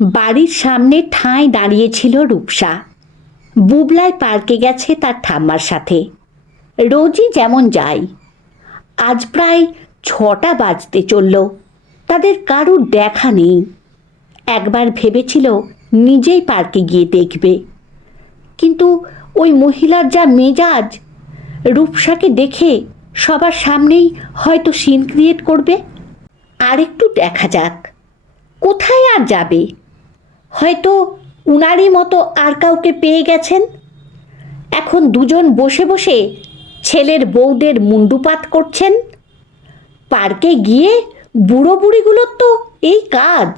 বাড়ির সামনে ঠাঁই দাঁড়িয়েছিল রূপসা। বুবলাই পার্কে গেছে তার ঠাম্মার সাথে, রোজই যেমন যায়। আজ প্রায় 6টা বাজতে চলল, তাদের কারুর দেখা নেই। একবার ভেবেছিল নিজেই পার্কে গিয়ে দেখবে, কিন্তু ওই মহিলার যা মেজাজ, রূপসাকে দেখে সবার সামনেই হয়তো সিন ক্রিয়েট করবে। আর একটু দেখা যাক, কোথায় আর যাবে। হয়তো উনারই মতো আর কাউকে পেয়ে গেছেন। এখন দুজন বসে বসে ছেলের বউদের মুন্ডুপাত করছেন। পার্কে গিয়ে বুড়ো বুড়িগুলোর তো এই কাজ।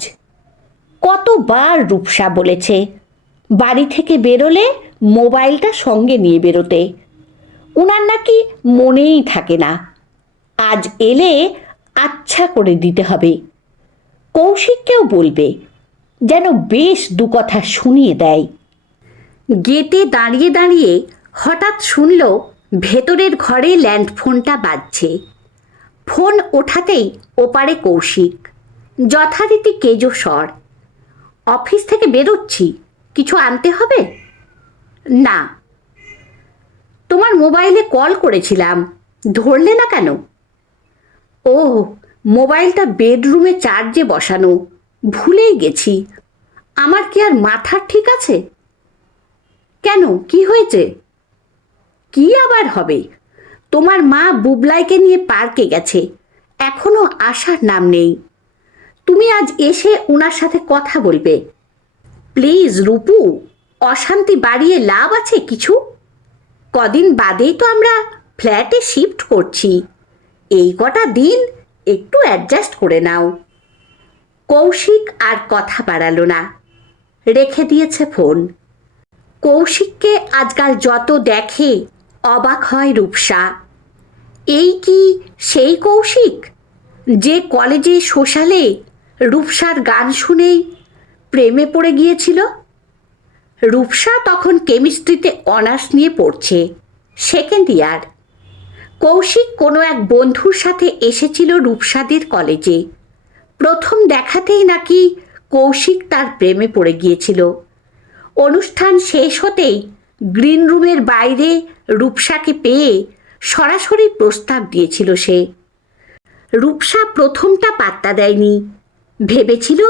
কতবার রূপসা বলেছে বাড়ি থেকে বেরোলে মোবাইলটা সঙ্গে নিয়ে বেরোতে, উনার নাকি মনেই থাকে না। আজ এলে আচ্ছা করে দিতে হবে। কৌশিককেও বলবে যেন বেশ দু কথা শুনিয়ে দেয়। গেটে দাঁড়িয়ে দাঁড়িয়ে হঠাৎ শুনল ভেতরের ঘরে ল্যান্ডফোনটা বাজছে। ফোন ওঠাতেই ওপারে কৌশিক, যথারীতি কেজো স্বর। অফিস থেকে বেরোচ্ছি, কিছু আনতে হবে? না। তোমার মোবাইলে কল করেছিলাম, ধরলে না কেন? ও, মোবাইলটা বেডরুমে চার্জে বসানো, ভুলেই গেছি। আমার কি আর মাথা ঠিক আছে? কেন, কি হয়েছে? কি আবার হবে? তোমার মা বুবলাইকে নিয়ে পার্কে গেছে, এখনো আসার নাম নেই। তুমি আজ এসে ওনার সাথে কথা বলবে। প্লিজ রূপু, অশান্তি বাড়িয়ে লাভ আছে কিছু? কদিন বাদেই তো আমরা ফ্ল্যাটে শিফট করছি, এই কটা দিন একটু অ্যাডজাস্ট করে নাও। কৌশিক আর কথা বাড়ালো না, রেখে দিয়েছে ফোন। কৌশিককে আজকাল যত দেখে অবাক হয় রূপসা। এই কি সেই কৌশিক যে কলেজে সোশ্যালে রূপসার গান শুনেই প্রেমে পড়ে গিয়েছিল? রূপসা তখন কেমিস্ট্রিতে অনার্স নিয়ে পড়ছে, সেকেন্ড ইয়ার। কৌশিক কোনো এক বন্ধুর সাথে এসেছিল রূপসাদের কলেজে। প্রথম দেখাতেই নাকি কৌশিক তার প্রেমে পড়ে গিয়েছিল। অনুষ্ঠান শেষ হতেই গ্রিন রুমের বাইরে রূপসাকে পেয়ে সরাসরি প্রস্তাব দিয়েছিল সে। রূপসা প্রথমটা পাত্তা দেয়নি, ভেবেছিল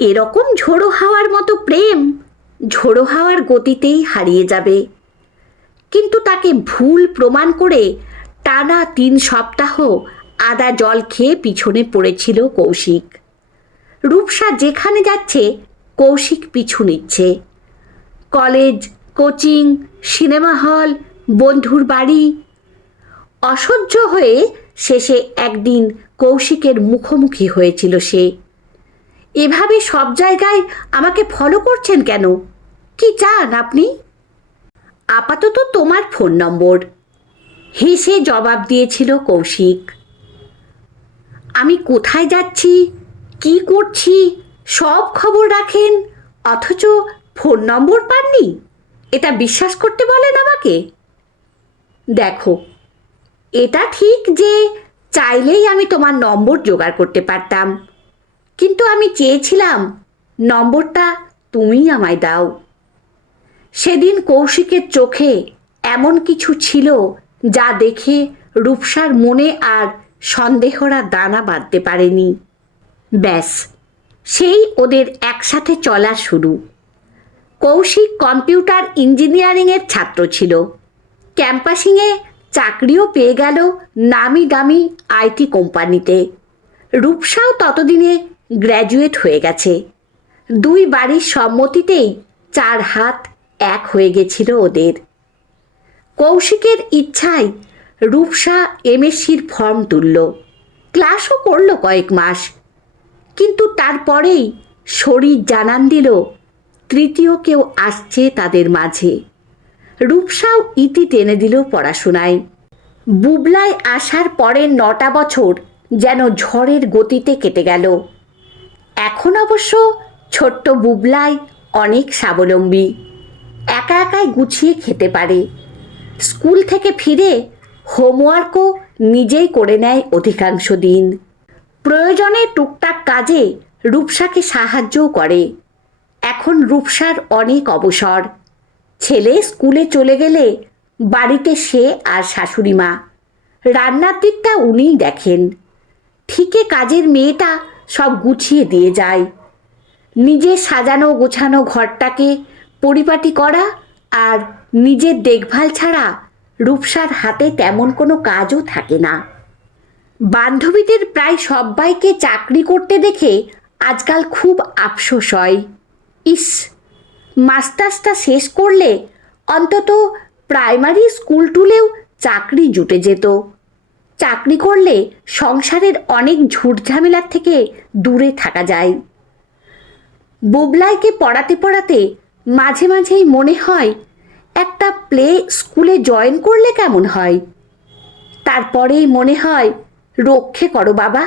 এরকম ঝোড়ো হাওয়ার মতো প্রেম ঝোড়ো হাওয়ার গতিতেই হারিয়ে যাবে। কিন্তু তাকে ভুল প্রমাণ করে টানা 3 সপ্তাহ আদা জল খেয়ে পিছনে পড়েছিল কৌশিক। রূপসা যেখানে যাচ্ছে কৌশিক পিছু নিচ্ছে। কলেজ, কোচিং, সিনেমা হল, বন্ধুর বাড়ি। অসহ্য হয়ে শেষে একদিন কৌশিকের মুখোমুখি হয়েছিল সে। এভাবে সব জায়গায় আমাকে ফলো করছেন কেন? কি চান আপনি? আপাতত তোমার ফোন নম্বর, হেসে জবাব দিয়েছিল কৌশিক। আমি কোথায় যাচ্ছি, কি করছি সব খবর রাখেন, অথচ ফোন নম্বর পাননি? এটা বিশ্বাস করতে বলেন আমাকে? দেখো, এটা ঠিক যে চাইলেই আমি তোমার নম্বর জোগাড় করতে পারতাম, কিন্তু আমি চেয়েছিলাম নম্বরটা তুমিই আমায় দাও। সেদিন কৌশিকের চোখে এমন কিছু ছিল যা দেখে রূপসার মনে আর সন্দেহরা দানা বাঁধতে পারেনি। ব্যাস, সেই ওদের একসাথে চলা শুরু। কৌশিক কম্পিউটার ইঞ্জিনিয়ারিংয়ের ছাত্র ছিল, ক্যাম্পাসিংয়ে চাকরিও পেয়ে গেল নামি দামি আইটি কোম্পানিতে। রূপসাও ততদিনে গ্র্যাজুয়েট হয়ে গেছে। দুই বাড়ির সম্মতিতেই 4 হাত এক হয়ে গেছিল ওদের। কৌশিকের ইচ্ছায় রূপসা এমএসসির ফর্ম তুলল, ক্লাসও করল কয়েক মাস। কিন্তু তারপরেই শরীর জানান দিল তৃতীয় কেউ আসছে তাদের মাঝে। রূপসাও ইতি টেনে দিল পড়াশোনায়। বুবলাই আসার পরের 9টা বছর যেন ঝড়ের গতিতে কেটে গেল। এখন অবশ্য ছোট্ট বুবলাই অনেক স্বাবলম্বী, একা একাই গুছিয়ে খেতে পারে। স্কুল থেকে ফিরে হোমওয়ার্কও নিজেই করে নেয় অধিকাংশ দিন। প্রয়োজনে টুকটাক কাজে রূপসাকে সাহায্যও করে। এখন রূপসার অনেক অবসর। ছেলে স্কুলে চলে গেলে বাড়িতে সে আর শাশুড়ি মা। রান্নার দিকটা উনিই দেখেন। ঠিকই কাজের মেয়েটা সব গুছিয়ে দিয়ে যায়। নিজে সাজানো গোছানো ঘরটাকে পরিপাটি করা আর নিজের দেখভাল ছাড়া রূপসার হাতে তেমন কোনো কাজও থাকে না। বান্ধবীদের প্রায় সবাইকে চাকরি করতে দেখে আজকাল খুব আফসোস হয়। ইস, মাস্টার্সটা শেষ করলে অন্তত প্রাইমারি স্কুল টুলেও চাকরি জুটে যেত। চাকরি করলে সংসারের অনেক ঝুটঝামেলার থেকে দূরে থাকা যায়। বুবলাইকে পড়াতে পড়াতে মাঝে মাঝেই মনে হয় একটা প্লে স্কুলে জয়েন করলে কেমন হয়। তারপরেই মনে হয় রক্ষে করো বাবা,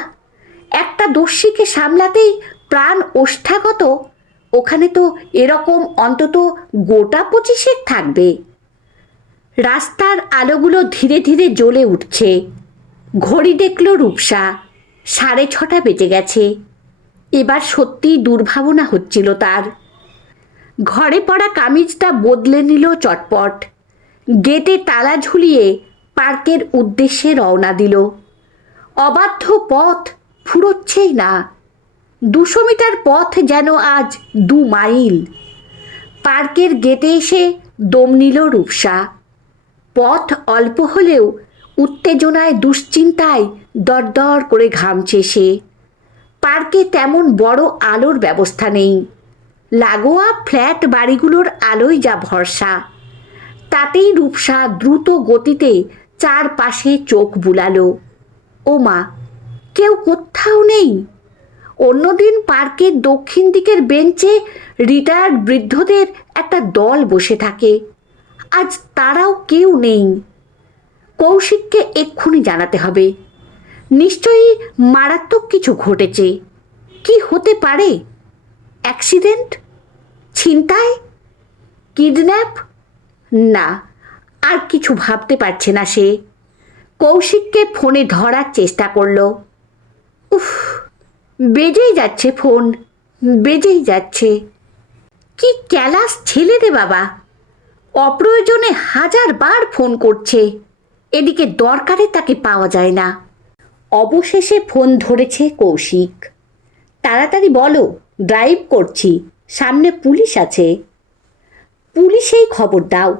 একটা দস্যিকে সামলাতেই প্রাণ ওষ্ঠাগত, ওখানে তো এরকম অন্তত গোটা 25 থাকবে। রাস্তার আলোগুলো ধীরে ধীরে জ্বলে উঠছে। ঘড়ি দেখল রূপসা, 6:30 বেজে গেছে। এবার সত্যিই দুর্ভাবনা হচ্ছিল তার। ঘরে পড়া কামিজটা বদলে নিল চটপট। গেটে তালা ঝুলিয়ে পার্কের উদ্দেশ্যে রওনা দিল। অবাধ্য পথ ফুরোচ্ছেই না। 200 মিটার পথ যেন আজ 2 মাইল। পার্কের গেটে এসে দম নিল রূপসা। পথ অল্প হলেও উত্তেজনায় দুশ্চিন্তায় দরদর করে ঘামছে সে। পার্কে তেমন বড় আলোর ব্যবস্থা নেই। লাগোয়া ফ্ল্যাট বাড়িগুলোর আলোই যা ভরসা। তাতেই রূপসা দ্রুত গতিতে চারপাশে চোখ বুলালো। ও মা, কেউ কোথাও নেই। অন্যদিন পার্কের দক্ষিণ দিকের বেঞ্চে রিটায়ার্ড বৃদ্ধদের একটা দল বসে থাকে, আজ তারাও কেউ নেই। কৌশিককে এক্ষুনি জানাতে হবে। নিশ্চয়ই মারাত্মক কিছু ঘটেছে। কি হতে পারে? অ্যাক্সিডেন্ট, ছিনতাই, কিডন্যাপ? না, আর কিছু ভাবতে পারছে না সে। কৌশিককে ফোনে ধরার চেষ্টা করল। উফ, বেজেই যাচ্ছে ফোন, বেজেই যাচ্ছে। কি ক্যালাস ছেলে রে বাবা, অপ্রয়োজনে 1000 বার ফোন করছে। এদিকে দরকারে তাকে পাওয়া যায় না। অবশেষে ফোন ধরেছে কৌশিক। তাড়াতাড়ি বলো, ড্রাইভ করছি, সামনে পুলিশ আছে। পুলিশেই খবর দাও।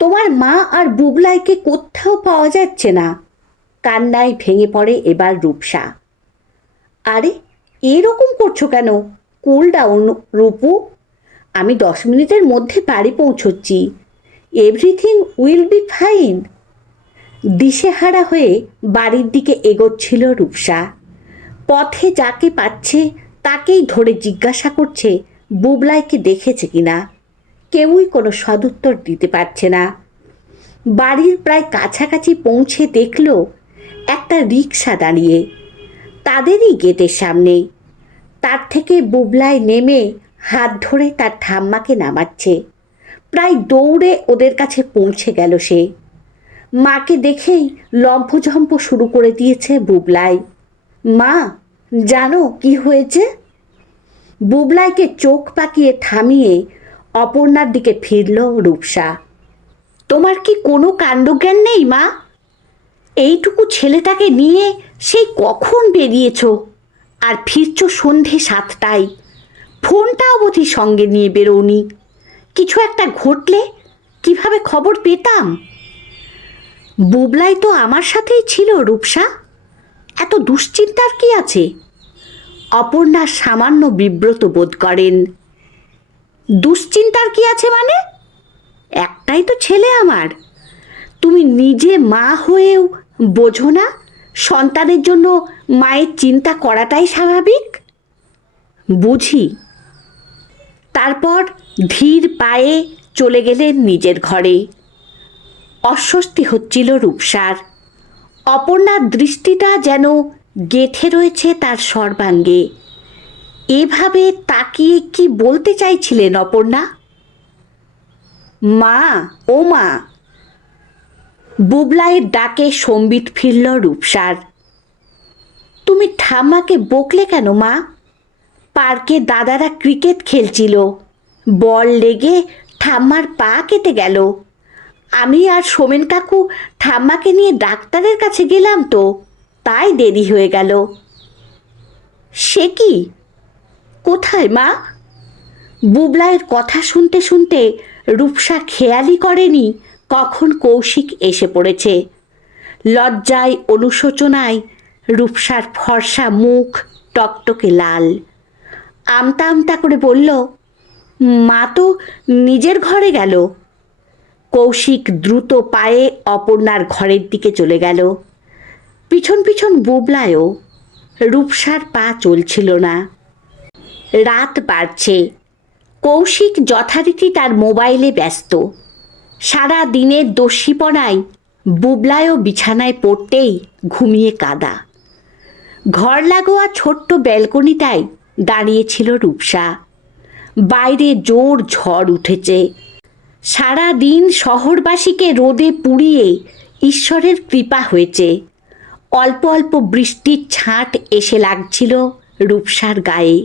তোমার মা আর বুবলাইকে কোথাও পাওয়া যাচ্ছে না। কান্নায় ভেঙে পড়ে এবার রূপসা। আরে, এরকম করছো কেন? কুল ডাউন রূপু, আমি 10 মিনিটের মধ্যে বাড়ি পৌঁছচ্ছি। Everything will be fine. দিশেহারা হয়ে বাড়ির দিকে এগোচ্ছিল রূপসা। পথে যাকে পাচ্ছে তাকেই ধরে জিজ্ঞাসা করছে বুবলাইকে দেখেছে কিনা। কেউই কোনো সদুত্তর দিতে পারছে না। বাড়ির প্রায় কাছাকাছি পৌঁছে দেখল একটা রিকশা দাঁড়িয়ে তাদেরই গেটের সামনে। তার থেকে বুবলাই নেমে হাত ধরে তার ঠাম্মাকে নামাচ্ছে। প্রায় দৌড়ে ওদের কাছে পৌঁছে গেল সে। মাকে দেখেই লম্ফঝম্প শুরু করে দিয়েছে বুবলাই। মা, জানো কি হয়েছে? বুবলাইকে চোখ পাকিয়ে থামিয়ে অপর্ণার দিকে ফিরল রূপসা। তোমার কি কোনো কাণ্ডজ্ঞান নেই মা? এইটুকু ছেলেটাকে নিয়ে সেই কখন বেরিয়েছ, আর ফিরছ সন্ধে 7টায়। ফোনটা অবধি সঙ্গে নিয়ে বেরোনি। কিছু একটা ঘটলে কিভাবে খবর পেতাম? বুবলাই তো আমার সাথেই ছিল রূপসা, এত দুশ্চিন্তার কি আছে? অপর্ণা সামান্য বিব্রত বোধ করেন। দুশ্চিন্তার কি আছে মানে? একটাই তো ছেলে আমার। তুমি নিজে মা হয়েও বোঝো না সন্তানের জন্য মায়ের চিন্তা করাটাই স্বাভাবিক? বুঝি। তারপর ধীর পায়ে চলে গেলেন নিজের ঘরে। অস্বস্তি হচ্ছিল রূপসার। অপর্ণার দৃষ্টিটা যেন গেঁথে রয়েছে তার সর্বাঙ্গে। এভাবে তাকিয়ে কি বলতে চাইছিলেন অপর্ণা? মা, ও মা। বুবলাইয়ের ডাকে সম্বিত ফিরল রূপসার। তুমি ঠাম্মাকে বকলে কেন মা? পার্কে দাদারা ক্রিকেট খেলছিল, বল লেগে ঠাম্মার পা কেটে গেল। আমি আর সোমেন কাকু ঠাম্মাকে নিয়ে ডাক্তারের কাছে গেলাম, তো তাই দেরি হয়ে গেল। সে কি? কোথায় মা? বুবলাইয়ের কথা শুনতে শুনতে রূপসা খেয়ালই করেনি কখন কৌশিক এসে পড়েছে। লজ্জায় অনুশোচনায় রূপসার ফর্সা মুখ টকটকে লাল। আমতা আমতা করে বলল, মা তো নিজের ঘরে গেল। কৌশিক দ্রুত পায়ে অপর্ণার ঘরের দিকে চলে গেল। পিছন পিছন বুবলায়ও। রূপসার পা চলছিল না। রাত বাড়ছে। কৌশিক যথারীতি তার মোবাইলে ব্যস্ত। সারা দিনের দস্যিপনায় বুবলায়ও বিছানায় পড়তেই ঘুমিয়ে কাদা। ঘর লাগোয়া ছোট্ট ব্যালকনিটায় দাঁড়িয়েছিল রূপসা। বাইরে জোর ঝড় উঠেছে। সারা দিন শহরবাসীকে রোদে পুড়িয়ে ঈশ্বরের কৃপা হয়েছে। অল্প অল্প বৃষ্টির ছাঁট এসে লাগছিল রূপসার গায়ে।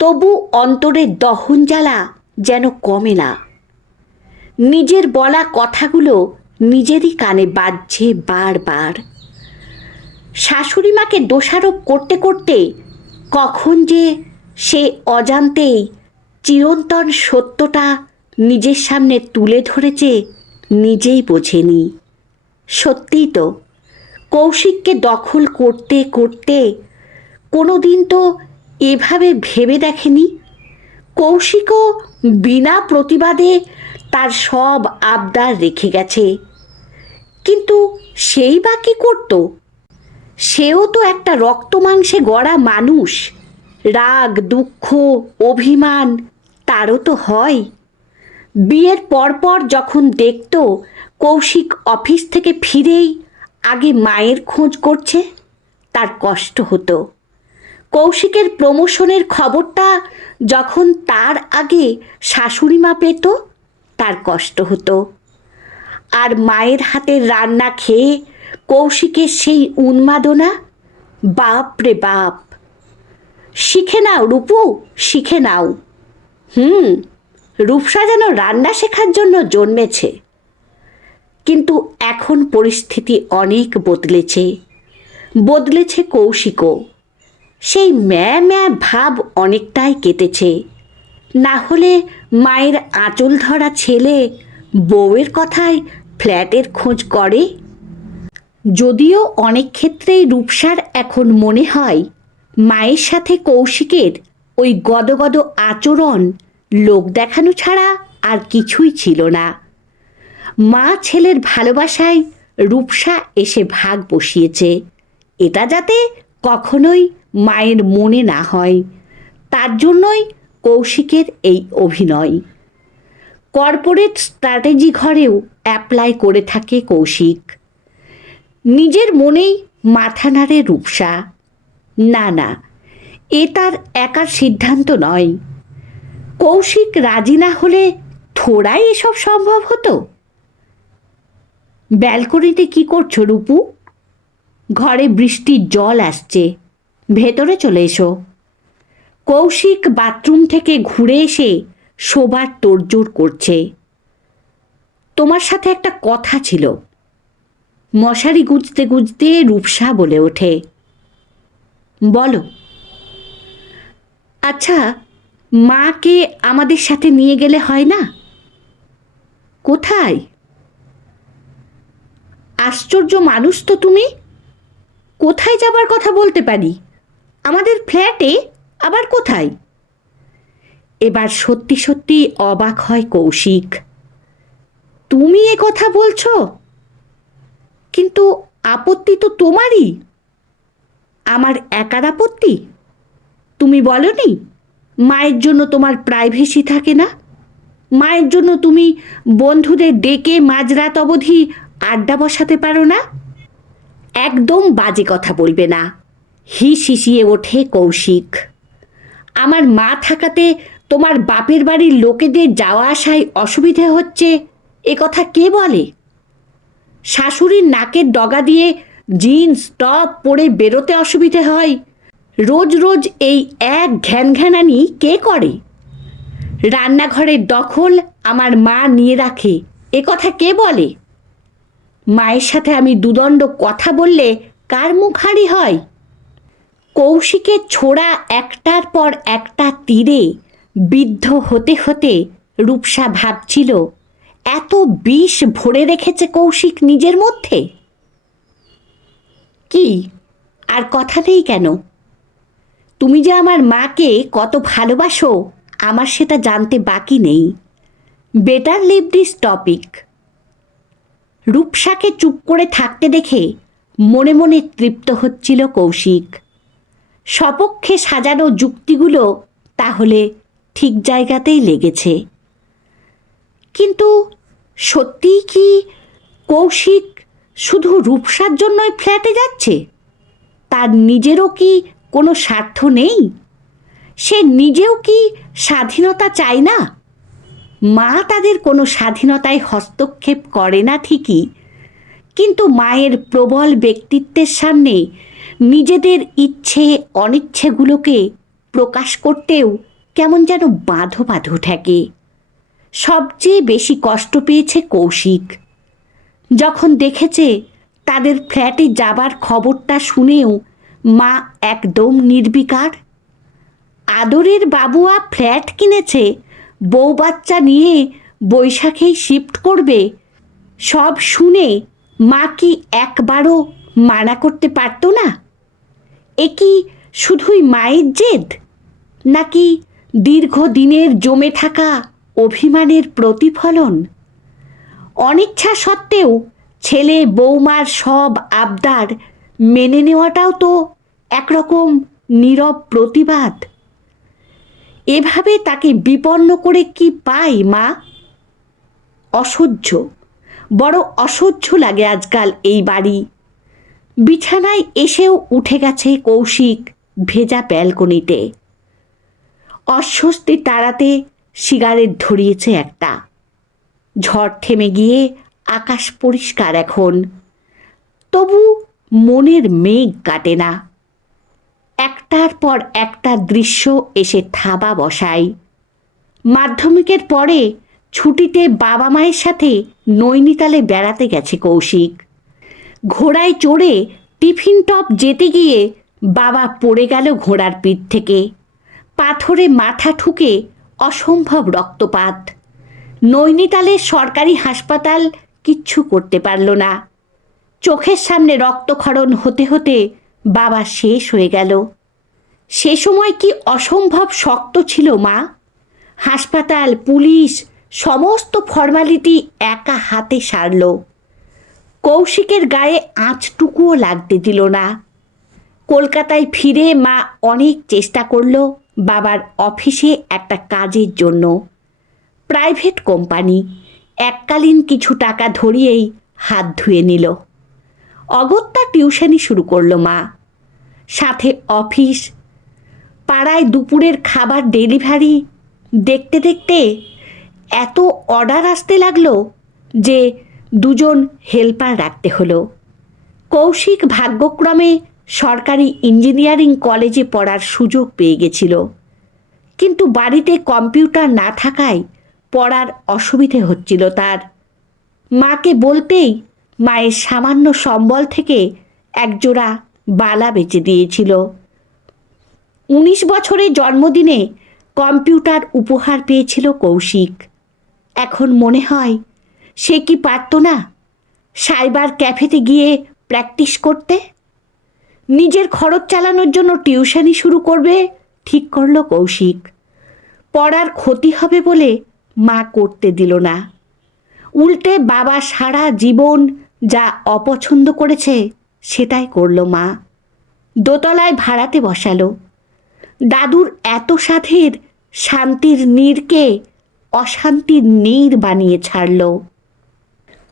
তবু অন্তরের দহন জ্বালা যেন কমে না। নিজের বলা কথাগুলো নিজেরই কানে বাজছে বারবার। শাশুড়ি মাকে দোষারোপ করতে করতে কখন যে সে অজান্তেই চিরন্তন সত্যটা নিজের সামনে তুলে ধরেছে নিজেই বোঝেনি। সত্যিই তো, কৌশিককে দখল করতে করতে কোনো দিন তো এভাবে ভেবে দেখেনি। কৌশিকও বিনা প্রতিবাদে তার সব আবদার রেখে গেছে। কিন্তু সেই বা কী করত? সেও তো একটা রক্ত মাংসে গড়া মানুষ। রাগ, দুঃখ, অভিমান তারও তো হয়। বিয়ের পরপর যখন দেখত কৌশিক অফিস থেকে ফিরেই আগে মায়ের খোঁজ করছে, তার কষ্ট হতো। কৌশিকের প্রমোশনের খবরটা যখন তার আগে শাশুড়ি মা পেত, তার কষ্ট হতো। আর মায়ের হাতের রান্না খেয়ে কৌশিকের সেই উন্মাদনা, বাপ রে বাপ! শিখে নাও রূপু, শিখে নাও। রূপসা যেন রান্না শেখার জন্য জন্মেছে। কিন্তু এখন পরিস্থিতি অনেক বদলেছে। বদলেছে কৌশিকও। সেই ম্যা ম্যা ভাব অনেকটাই কেটেছে। না হলে মায়ের আঁচল ধরা ছেলে বউয়ের কথায় ফ্ল্যাটের খোঁজ করে? যদিও অনেক ক্ষেত্রেই রূপসার এখন মনে হয় মায়ের সাথে কৌশিকের ওই গদগদ আচরণ লোক দেখানো ছাড়া আর কিছুই ছিল না। মা ছেলের ভালোবাসায় রূপসা এসে ভাগ বসিয়েছে। এটা যাতে কখনোই মায়ের মনে না হয়, তার জন্যই কৌশিকের এই অভিনয়। কর্পোরেট স্ট্র্যাটেজি ঘরেও অ্যাপ্লাই করে থাকে কৌশিক। নিজের মনেই মাথা নাড়ে রূপসা। না না, এ তার একার সিদ্ধান্ত নয়। কৌশিক রাজি না হলে থোড়াই এসব সম্ভব হতো। ব্যালকনিতে কি করছো রূপু? ঘরে বৃষ্টির জল আসছে, ভেতরে চলে এসো। কৌশিক বাথরুম থেকে ঘুরে এসে শোবার তোড়জোড় করছে। তোমার সাথে একটা কথা ছিল। মশারি গুজতে গুজতে রূপসা বলে ওঠে। বলো। আচ্ছা, মাকে আমাদের সাথে নিয়ে গেলে হয় না? কোথায়? আশ্চর্য মানুষ তো তুমি। কোথায় যাবার কথা বলতে পারি? আমাদের ফ্ল্যাটে আবার কোথায়? এবার সত্যি সত্যি অবাক হয় কৌশিক। তুমি এ কথা বলছো? কিন্তু আপত্তি তো তোমারই। আমার একার আপত্তি? তুমি বলনি মায়ের জন্য তোমার প্রাইভেসি থাকে না? মায়ের জন্য তুমি বন্ধুদের ডেকে মাঝরাত অবধি আড্ডা বসাতে পারো না? একদম বাজে কথা বলবে না, হিস হিসিয়ে ওঠে কৌশিক। আমার মা থাকাতে তোমার বাপের বাড়ির লোকেদের যাওয়া আসায় অসুবিধে হচ্ছে, এ কথা কে বলে? শাশুড়ির নাকের ডগা দিয়ে জিন্স টপ পরে বেরোতে অসুবিধে হয়, রোজ রোজ এই এক ঘ্যান ঘ্যানানি কে করে? রান্নাঘরের দখল আমার মা নিয়ে রাখে, এ কথা কে বলে? মায়ের সাথে আমি দুদণ্ড কথা বললে কার মুখ হাঁড়ি হয়? কৌশিকের ছোড়া একটার পর একটা তীরে বিদ্ধ হতে হতে রূপসা ভাবছিল, এত বিষ ভরে রেখেছে কৌশিক নিজের মধ্যে। কি আর কথা নেই কেন? তুমি যে আমার মাকে কত ভালোবাসো আমার সেটা জানতে বাকি নেই। Better leave this topic. রূপসাকে চুপ করে থাকতে দেখে মনে মনে তৃপ্ত হচ্ছিল কৌশিক। সপক্ষে সাজানো যুক্তিগুলো তাহলে ঠিক জায়গাতেই লেগেছে। কিন্তু সত্যিই কি কৌশিক শুধু রূপসার জন্যই ফ্ল্যাটে যাচ্ছে? তার নিজেরও কি কোনো স্বার্থ নেই? সে নিজেও কি স্বাধীনতা চায় না? মা তাদের কোনো স্বাধীনতায় হস্তক্ষেপ করে না ঠিকই, কিন্তু মায়ের প্রবল ব্যক্তিত্বের সামনে নিজেদের ইচ্ছে অনিচ্ছেগুলোকে প্রকাশ করতেও কেমন যেন বাঁধো বাঁধো ঠেকে। সবচেয়ে বেশি কষ্ট পেয়েছে কৌশিক যখন দেখেছে তাদের ফ্ল্যাটে যাবার খবরটা শুনেও মা একদম নির্বিকার। আদরের বাবুয়া ফ্ল্যাট কিনেছে, বউ বাচ্চা নিয়ে বৈশাখেই শিফট করবে, সব শুনে মা কি একবারও মানা করতে পারত না? এ কি শুধুই মায়ের জেদ, নাকি দীর্ঘদিনের জমে থাকা অভিমানের প্রতিফলন? অনিচ্ছা সত্ত্বেও ছেলে বৌমার সব আবদার মেনে নেওয়াটাও তো একরকম নীরব প্রতিবাদ। এভাবে তাকে বিপন্ন করে কি পায় মা? অসহ্য, বড় অসহ্য লাগে আজকাল এই বাড়ি। বিছানায় এসেও উঠে গেছে কৌশিক ভেজা ব্যালকনিতে। অস্বস্তি তাড়াতে সিগারেট ধরিয়েছে একটা। ঝড় থেমে গিয়ে আকাশ পরিষ্কার এখন, তবু মনের মেঘ কাটে না। একটার পর একটা দৃশ্য এসে থাবা বসায়। মাধ্যমিকের পরে ছুটিতে বাবা মায়ের সাথে নৈনিতালে বেড়াতে গেছে কৌশিক। ঘোড়ায় চড়ে টিফিন টপ যেতে গিয়ে বাবা পড়ে গেল ঘোড়ার পিঠ থেকে। পাথরে মাথা ঠুকে অসম্ভব রক্তপাত। নৈনিতালের সরকারি হাসপাতাল কিচ্ছু করতে পারল না। চোখের সামনে রক্তক্ষরণ হতে হতে বাবা শেষ হয়ে গেল। সে সময় কি অসম্ভব শক্ত ছিল মা! হাসপাতাল, পুলিশ, সমস্ত ফর্মালিটি একা হাতে সারল। কৌশিকের গায়ে আঁচটুকুও লাগতে দিল না। কলকাতায় ফিরে মা অনেক চেষ্টা করল বাবার অফিসে একটা কাজের জন্য। প্রাইভেট কোম্পানি, এককালীন কিছু টাকা ধরিয়েই হাত ধুয়ে নিল। অগত্যা টিউশনি শুরু করলো মা, সাথে অফিস। পাড়ায় দুপুরের খাবার ডেলিভারি। দেখতে দেখতে এত অর্ডার আসতে লাগলো যে দুজন হেল্পার রাখতে হলো। কৌশিক ভাগ্যক্রমে সরকারি ইঞ্জিনিয়ারিং কলেজে পড়ার সুযোগ পেয়ে গেছিল, কিন্তু বাড়িতে কম্পিউটার না থাকায় পড়ার অসুবিধে হচ্ছিল তার। মাকে বলতেই মায়ের সামান্য সম্বল থেকে একজোড়া বালা বেচে দিয়েছিল। 19 বছরের জন্মদিনে কম্পিউটার উপহার পেয়েছিল কৌশিক। এখন মনে হয় সে কি পারত না সাইবার ক্যাফেতে গিয়ে প্র্যাকটিস করতে? নিজের খরচ চালানোর জন্য টিউশনি শুরু করবে ঠিক করল কৌশিক। পড়ার ক্ষতি হবে বলে মা করতে দিল না। উল্টে বাবা সারা জীবন যা অপছন্দ করেছে সেটাই করল মা। দোতলায় ভাড়াতে বসালো। দাদুর এত সাধের শান্তির নীরকে অশান্তির নীর বানিয়ে ছাড়ল।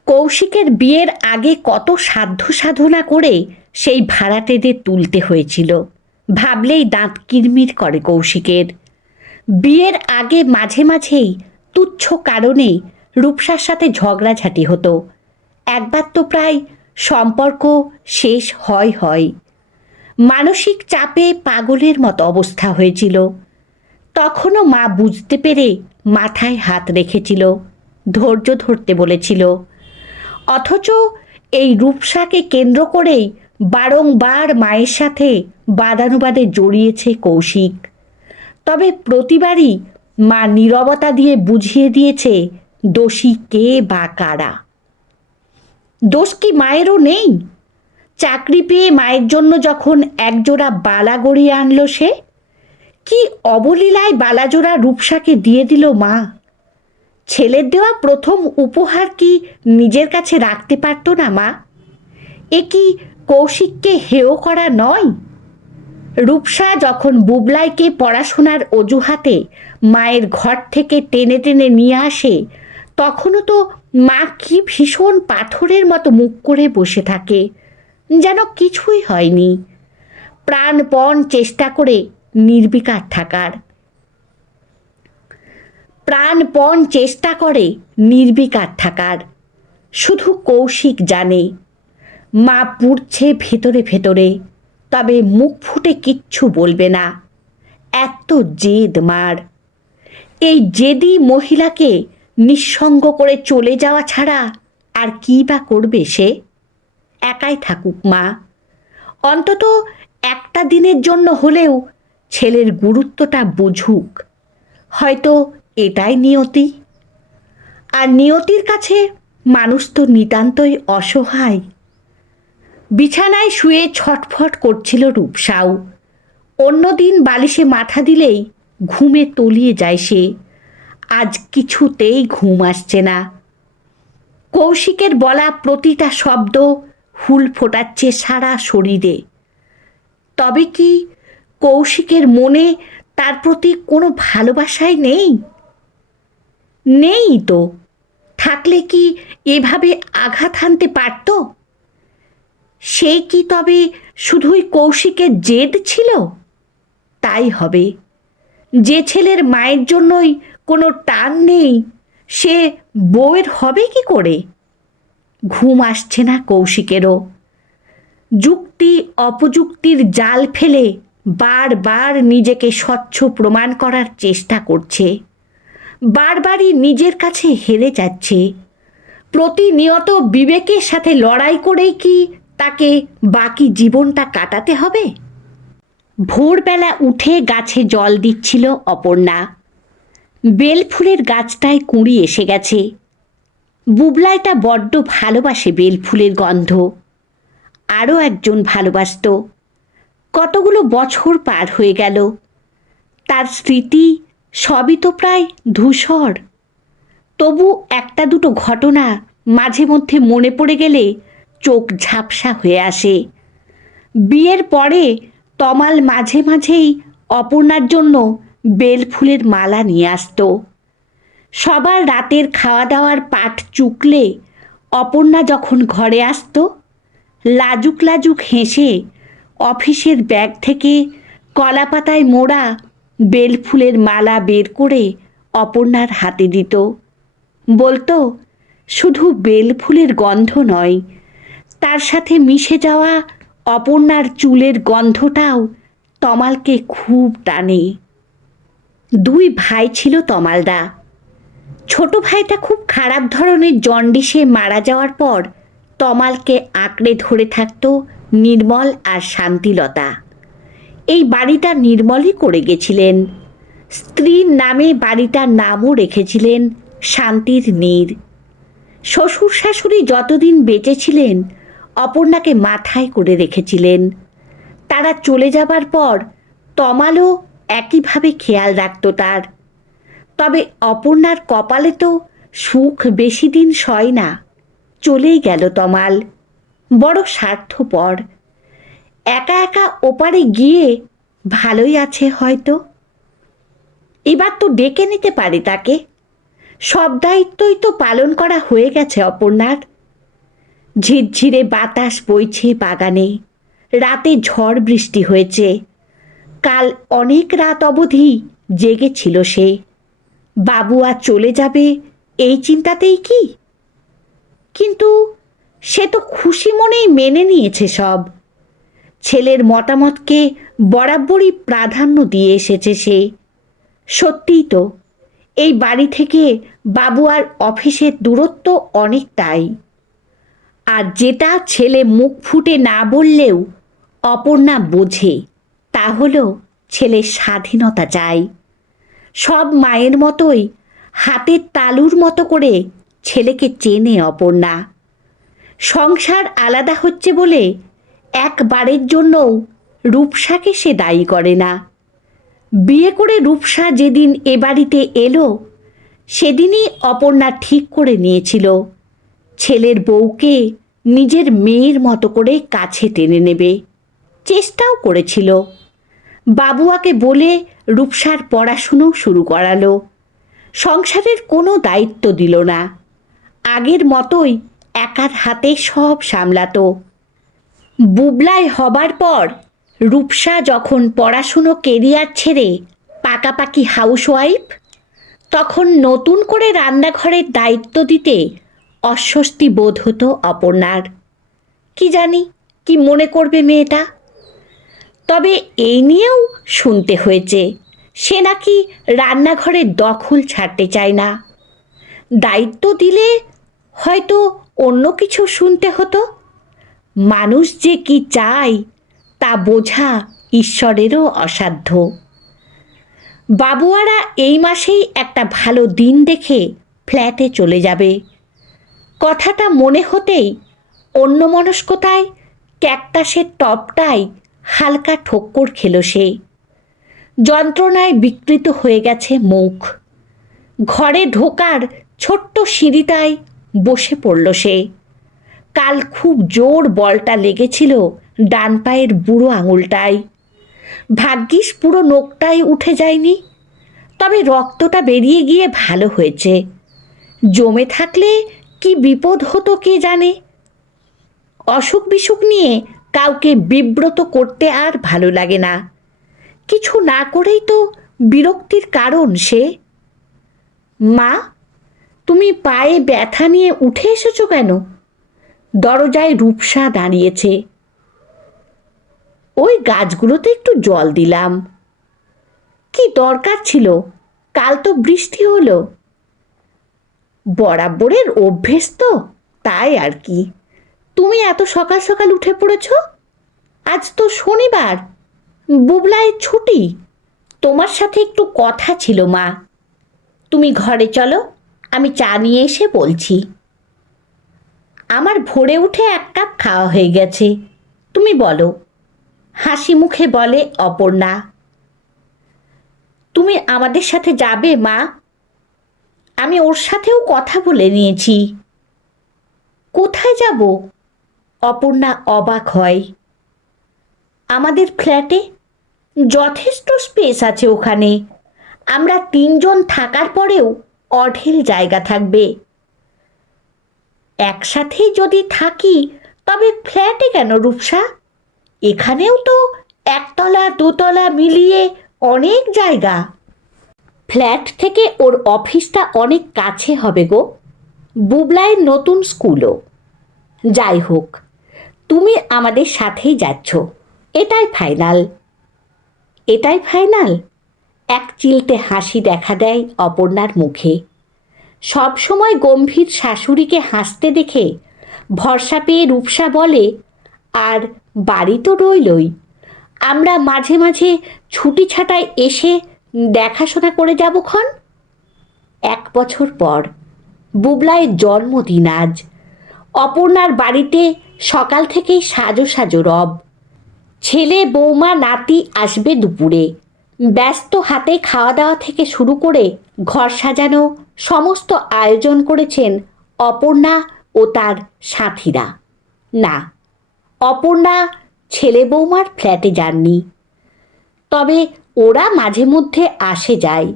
কৌশিকের বিয়ের আগে কত সাধ্য সাধনা করে সেই ভাড়াটেদের তুলতে হয়েছিল, ভাবলেই দাঁত কিরমির করে কৌশিকের। বিয়ের আগে মাঝে মাঝেই তুচ্ছ কারণে রূপসার সাথে ঝগড়াঝাটি হতো। একবার তো প্রায় সম্পর্ক শেষ হয়। মানসিক চাপে পাগলের মতো অবস্থা হয়েছিল। তখনও মা বুঝতে পেরে মাথায় হাত রেখেছিল, ধৈর্য ধরতে বলেছিল। অথচ এই রূপসাকে কেন্দ্র করেই বারংবার মায়ের সাথে বাদানুবাদে জড়িয়েছে কৌশিক। তবে প্রতিবারই মা নীরবতা দিয়ে বুঝিয়ে দিয়েছে দোষী কে বা কারা। দোষ কি মায়েরও নেই? চাকরি পেয়ে মায়ের জন্য যখন একজোড়া বালা গড়িয়ে আনলো সে, কি অবলীলায় বালাজোড়া রূপসাকে দিয়ে দিল মা। ছেলের দেওয়া প্রথম উপহার কি নিজের কাছে রাখতে পারত না মা? এ কি কৌশিককে হেয় করা নয়? রূপসা যখন বুবলাইকে পড়াশোনার অজুহাতে মায়ের ঘর থেকে টেনে টেনে নিয়ে আসে, তখনও তো মা কি ভীষণ পাথরের মতো মুখ করে বসে থাকে, যেন কিছুই হয়নি, প্রাণপণ চেষ্টা করে নির্বিকার থাকার। প্রাণপণ চেষ্টা করে নির্বিকার থাকার। শুধু কৌশিক জানে মা পুড়ছে ভেতরে ভেতরে, তবে মুখ ফুটে কিচ্ছু বলবে না। এত জেদ মার। এই জেদি মহিলাকে নিঃসঙ্গ করে চলে যাওয়া ছাড়া আর কী বা করবে সে? একাই থাকুক মা, অন্তত একটা দিনের জন্য হলেও ছেলের গুরুত্বটা বুঝুক। হয়তো এটাই নিয়তি। আর নিয়তির কাছে মানুষ তো নিতান্তই অসহায়। বিছানায় শুয়ে ছটফট করছিল রূপসাও। অন্যদিন বালিশে মাথা দিলেই ঘুমে তলিয়ে যায় সে। আজ কিছুতেই ঘুম আসছে না। কৌশিকের বলা প্রতিটা শব্দ হুল ফোটাচ্ছে সারা শরীরে। তবে কি কৌশিকের মনে তার প্রতি কোনো ভালোবাসাই নেই? নেই তো। থাকলে কি এভাবে আঘাত হানতে পারত? সে কি তবে শুধুই কৌশিকের জেদ ছিল? তাই হবে। যে ছেলের মায়ের জন্যই কোনো টান নেই, সে বউয়ের হবে কি করে? ঘুম আসছে না কৌশিকেরও। যুক্তি অপযুক্তির জাল ফেলে বারবার নিজেকে স্বচ্ছ প্রমাণ করার চেষ্টা করছে। বারবারই নিজের কাছে হেরে যাচ্ছে। প্রতিনিয়ত বিবেকের সাথে লড়াই করেই কি তাকে বাকি জীবনটা কাটাতে হবে? ভোরবেলা উঠে গাছে জল দিচ্ছিল অপর্ণা। বেলফুলের গাছটায় কুঁড়ি এসে গেছে। বুবলাইটা বড্ড ভালোবাসে বেলফুলের গন্ধ। আরও একজন ভালোবাসত। কতগুলো বছর পার হয়ে গেল। তার স্মৃতি সবই তো প্রায় ধূসর। তবু একটা দুটো ঘটনা মাঝে মধ্যে মনে পড়ে গেলে চোখ ঝাপসা হয়ে আসে। বিয়ের পরে তমাল মাঝে মাঝেই অপর্ণার জন্য বেলফুলের মালা নিয়ে আসতো। সবার রাতের খাওয়া দাওয়ার পাট চুকলে অপর্ণা যখন ঘরে আসতো, লাজুক লাজুক হেসে অফিসের ব্যাগ থেকে কলাপাতায় মোড়া বেলফুলের মালা বের করে অপর্ণার হাতে দিত। বলতো, শুধু বেলফুলের গন্ধ নয়, তার সাথে মিশে যাওয়া অপর্ণার চুলের গন্ধটাও তমালকে খুব টানে। দুই ভাই ছিল তমালদা। ছোট ভাইটা খুব খারাপ ধরনের জন্ডিসে মারা যাওয়ার পর তমালকে আঁকড়ে ধরে থাকত নির্মল আর শান্তিলতা। এই বাড়িটা নির্মলই করে গেছিলেন। স্ত্রীর নামে বাড়িটার নামও রেখেছিলেন শান্তির নীর। শ্বশুর শাশুড়ি যতদিন বেঁচে ছিলেন অপর্ণাকে মাথায় করে রেখেছিলেন। তারা চলে যাবার পর তমালও একইভাবে খেয়াল রাখত তার। তবে অপর্ণার কপালে তো সুখ বেশি দিন সয় না। চলেই গেল তমাল। বড় স্বার্থপর। একা একা ওপারে গিয়ে ভালোই আছে হয়তো। এবার তো ডেকে নিতে পারে তাকে। সব দায়িত্বই তো পালন করা হয়ে গেছে অপর্ণার। ঝিরঝিরে বাতাস বইছে বাগানে। রাতে ঝড় বৃষ্টি হয়েছে। কাল অনেক রাত অবধি জেগেছিল সে। বাবু আর চলে যাবে এই চিন্তাতেই কি? কিন্তু সে তো খুশি মনেই মেনে নিয়েছে সব। ছেলের মতামতকে বরাবরই প্রাধান্য দিয়ে এসেছে সে। সত্যিই তো, এই বাড়ি থেকে বাবু আর অফিসের দূরত্ব অনেকটাই। আর যেটা ছেলে মুখ ফুটে না বললেও অপর্ণা বোঝে, তা হলো ছেলের স্বাধীনতা চাই। সব মায়ের মতোই হাতের তালুর মতো করে ছেলেকে চেনে অপর্ণা। সংসার আলাদা হচ্ছে বলে একবারের জন্যও রূপসাকে সে দায়ী করে না। বিয়ে করে রূপসা যেদিন এ বাড়িতে এলো, সেদিনই অপর্ণা ঠিক করে নিয়েছিল ছেলের বউকে নিজের মেয়ের মতো করে কাছে টেনে নেবে। চেষ্টাও করেছিল। বাবুয়াকে বলে রূপসার পড়াশুনো শুরু করালো। সংসারের কোনো দায়িত্ব দিল না। আগের মতোই একার হাতে সব সামলাতো। বুবলাই হবার পর রূপসা যখন পড়াশুনো কেরিয়ার ছেড়ে পাকাপাকি হাউসওয়াইফ, তখন নতুন করে রান্নাঘরের দায়িত্ব দিতে অস্বস্তি বোধ হতো অপর্ণার। কি জানি কি মনে করবে মেয়েটা। তবে এই নিয়েও শুনতে হয়েছে সে নাকি রান্নাঘরের দখল ছাড়তে চায় না। দায়িত্ব দিলে হয়তো অন্য কিছু শুনতে হতো। মানুষ যে কি চায় তা বোঝা ঈশ্বরেরও অসাধ্য। বাবুয়ারা এই মাসেই একটা ভালো দিন দেখে ফ্ল্যাটে চলে যাবে। কথাটা মনে হতেই অন্যমনস্কতায় ক্যাকটাসের টপটাই হালকা ঠোক্কর খেল সে। যন্ত্রণায় বিকৃত হয়ে গেছে মুখ। ঘরে ঢোকার ছোট্ট সিঁড়িটায় বসে পড়ল সে। কাল খুব জোর বলটা লেগেছিল ডান পায়ের বুড়ো আঙুলটায়। ভাগ্যিস পুরো নখটাই উঠে যায়নি। তবে রক্তটা বেরিয়ে গিয়ে ভালো হয়েছে। জমে থাকলে কি বিপদ হতো কে জানে। অসুখ বিসুখ নিয়ে কাউকে বিব্রত করতে আর ভালো লাগে না। কিছু না করেই তো বিরক্তির কারণ সে। মা, তুমি পায়ে ব্যথা নিয়ে উঠে এসেছো কেন? দরজায় রূপসা দাঁড়িয়েছে। ওই গাছগুলোতে একটু জল দিলাম। কি দরকার ছিল? কাল তো বৃষ্টি হলো। বরাবরের অভ্যেস তো, তাই আর কি। তুমি এত সকাল সকাল উঠে পড়েছ? আজ তো শনিবার, বুবলাইয়ের ছুটি। তোমার সাথে একটু কথা ছিল মা। তুমি ঘরে চলো, আমি চা নিয়ে এসে বলছি। আমার ভোরে উঠে এক কাপ খাওয়া হয়ে গেছে, তুমি বলো, হাসি মুখে বলে অপর্ণা। তুমি আমাদের সাথে যাবে মা? আমি ওর সাথেও কথা বলে নিয়েছি। কোথায় যাব? অপর্ণা অবাক হয়। আমাদের ফ্ল্যাটে যথেষ্ট স্পেস আছে ওখানে। আমরা তিনজন থাকার পরেও অঢেল জায়গা থাকবে। একসাথেই যদি থাকি তবে ফ্ল্যাটে কেন রূপসা? এখানেও তো একতলা দোতলা মিলিয়ে অনেক জায়গা। ফ্ল্যাট থেকে ওর অফিসটা অনেক কাছে হবে গো। বুবলাইয়ের নতুন স্কুলও। যাই হোক, তুমি আমাদের সাথেই যাচ্ছ, এটাই ফাইনাল। এটাই ফাইনাল? এক চিলতে হাসি দেখা দেয় অপর্ণার মুখে। সব সময় গম্ভীর শাশুড়িকে হাসতে দেখে ভরসা পেয়ে রূপসা বলে, আর বাড়ি তো রইলই। আমরা মাঝে মাঝে ছুটি ছাটায় এসে দেখাশোনা করে যাবক্ষণ। 1 বছর পর বুবলাইয়ের জন্মদিন আজ। অপর্ণার বাড়িতে সকাল থেকেই সাজো সাজো রব। ছেলে বৌমা নাতি আসবে দুপুরে। ব্যস্ত হাতে খাওয়া দাওয়া থেকে শুরু করে ঘর সাজানো সমস্ত আয়োজন করেছেন অপর্ণা ও তার সাথীরা। না, অপর্ণা ছেলে বৌমার ফ্ল্যাটে যাননি। তবে ওরা মাঝে মধ্যে আসে যায়,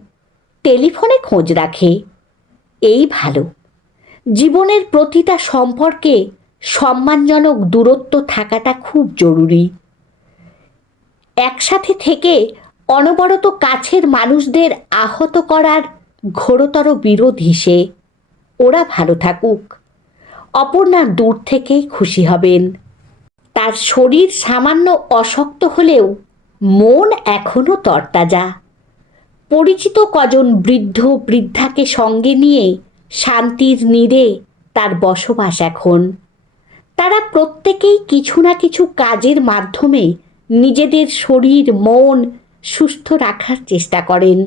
টেলিফোনে খোঁজ রাখে। এই ভালো। জীবনের প্রতিটা সম্পর্কে সম্মানজনক দূরত্ব থাকাটা খুব জরুরি। একসাথে থেকে অনবরত কাছের মানুষদের আহত করার ঘোরতর বিরোধী সে। ওরা ভালো থাকুক। অপর্ণা দূর থেকেই খুশি হবেন। তার শরীর সামান্য অশক্ত হলেও মন এখনো তরতাজা। পরিচিত কজন বৃদ্ধ বৃদ্ধাকে সঙ্গে নিয়ে শান্তির নীড়ে তার বসবাস এখন। তারা প্রত্যেকেই কিছু না কিছু কাজের মাধ্যমে নিজেদের শরীর মন সুস্থ রাখার চেষ্টা করেন।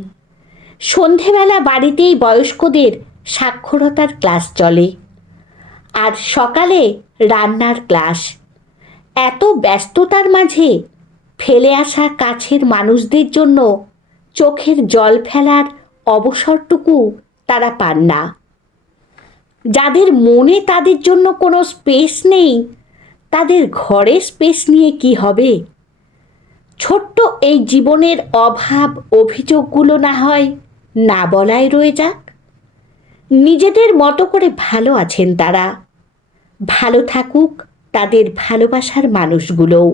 সন্ধেবেলা বাড়িতেই বয়স্কদের সাক্ষরতার ক্লাস চলে, আর সকালে রান্নার ক্লাস। এত ব্যস্ততার মাঝে ফেলে আসা কাছের মানুষদের জন্য চোখের জল ফেলার অবসরটুকু তারা পান না। যাদের মনে তাদের জন্য কোনো স্পেস নেই, তাদের ঘরে স্পেস নিয়ে কি হবে? ছোট্ট এই জীবনের অভাব অভিযোগগুলো না হয় না বলাই রয়ে যাক। নিজেদের মতো করে ভালো আছেন তারা। ভালো থাকুক তাদের ভালোবাসার মানুষগুলোও।